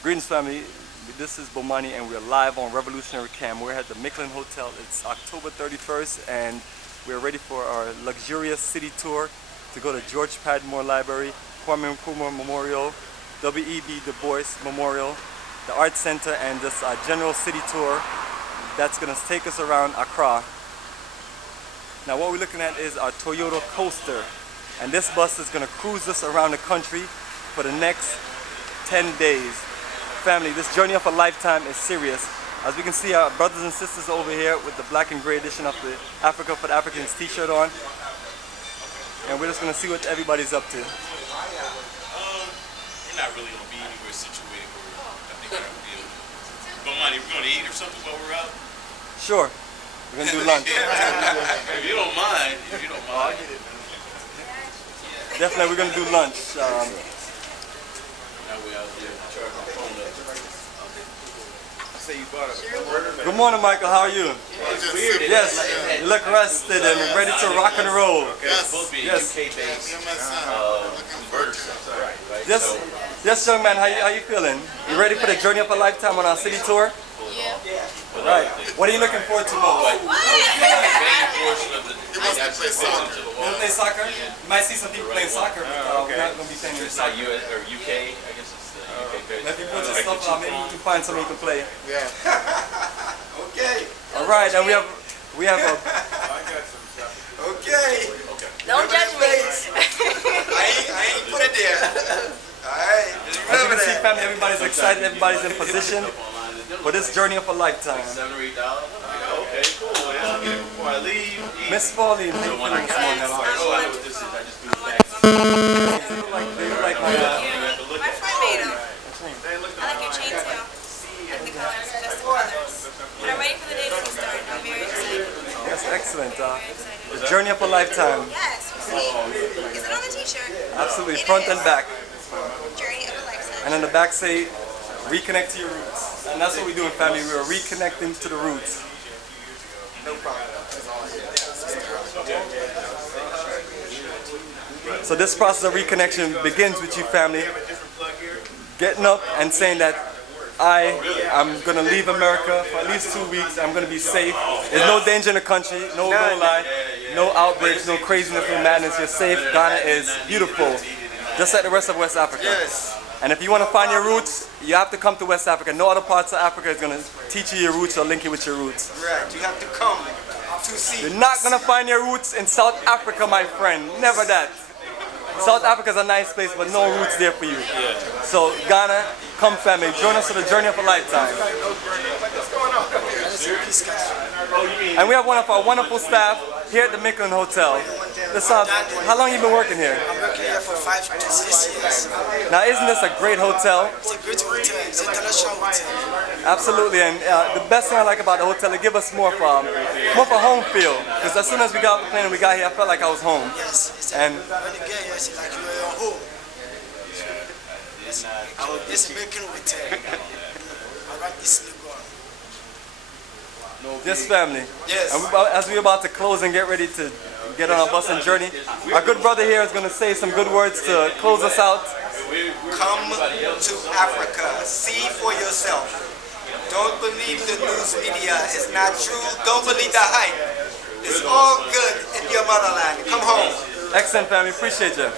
Greetings, family. This is Bomani, and we're live on Revolutionary Cam. We're at the Micklin Hotel. It's October 31st, and we're ready for our luxurious city tour to go to George Padmore Library, Kwame Nkrumah Memorial, W.E.B. Du Bois Memorial, the Art Center, and just a general city tour that's going to take us around Accra. Now, what we're looking at is our Toyota Coaster, and this bus is going to cruise us around the country for the next 10 days. Family, this journey of a lifetime is serious. As we can see, our brothers and sisters over here with the black and gray edition of the Africa for the Africans t-shirt on. And we're just going to see what everybody's up to. We're not really going to be anywhere situated where I think we're going to be able to. But money, we're going to eat or something while we're out? Sure. We're going to do lunch. If you don't mind. Definitely, we're going to do lunch. Good morning, Michael. How are you? Yes, you look rested and ready to rock and roll. Yes. Yes, young man. How you feeling? You ready for the journey of a lifetime on our city tour? Yeah. Right. What are you looking forward to most? He wants to play soccer. You want to play soccer? You might see some people playing soccer, but we're not going to be playing any soccer. US or UK, I guess it's the UK. If you put your stuff on, maybe you can find something you can play. Yeah. Okay. All right, and we have a. Okay. Don't judge me. I ain't put it there. All right. As you can see, family, everybody's excited. Everybody's in position for this journey of a lifetime. $7 or $8. Okay, cool. Before I leave, Miss Pauline, how you feeling this morning? I know what this is. I just do the back. They look like my. My friend made them. I like your chain too. I like the colors, festive colors. But I'm ready for the day to start. I'm very excited. That's excellent. Very excited. The journey of a lifetime. Yes, you see? Is it on the t-shirt? Absolutely, It front is. and back. Journey of a lifetime. And on the back say, reconnect to your roots. And that's what we're doing, family. We're reconnecting to the roots. No problem. So this process of reconnection begins with you, family, getting up and saying that I'm going to leave America for at least 2 weeks. I'm going to be safe. There's no danger in the country, no lie, no outbreaks, no craziness, no madness. You're safe. Ghana is beautiful, just like the rest of West Africa. Yes. And if you want to find your roots, you have to come to West Africa. No other parts of Africa is going to teach you your roots or link you with your roots. Right. You have to come to see. You're not going to find your roots in South Africa, my friend. Never that. South Africa is a nice place, but no roots there for you. So Ghana, come family, join us for the journey of a lifetime. And we have one of our wonderful staff here at the Micklin Hotel. How long have you been working here? I'm working here for 5 to 6 years. Now, isn't this a great hotel? It's a great hotel. It's an international hotel. Absolutely, and the best thing I like about the hotel, it gives us more of a home feel. Because as soon as we got off the plane and we got here, I felt like I was home. Yes. And when you get here, it's like you're at your home. It's a American hotel. I like this logo. this family. Yes. And as we're about to close and get ready to get on our bus and journey, our good brother here is going to say some good words to close us out. Come to Africa. See for yourself. Don't believe the news media. It's not true. Don't believe the hype. It's all good in your motherland. Come home. Excellent, family. Appreciate you.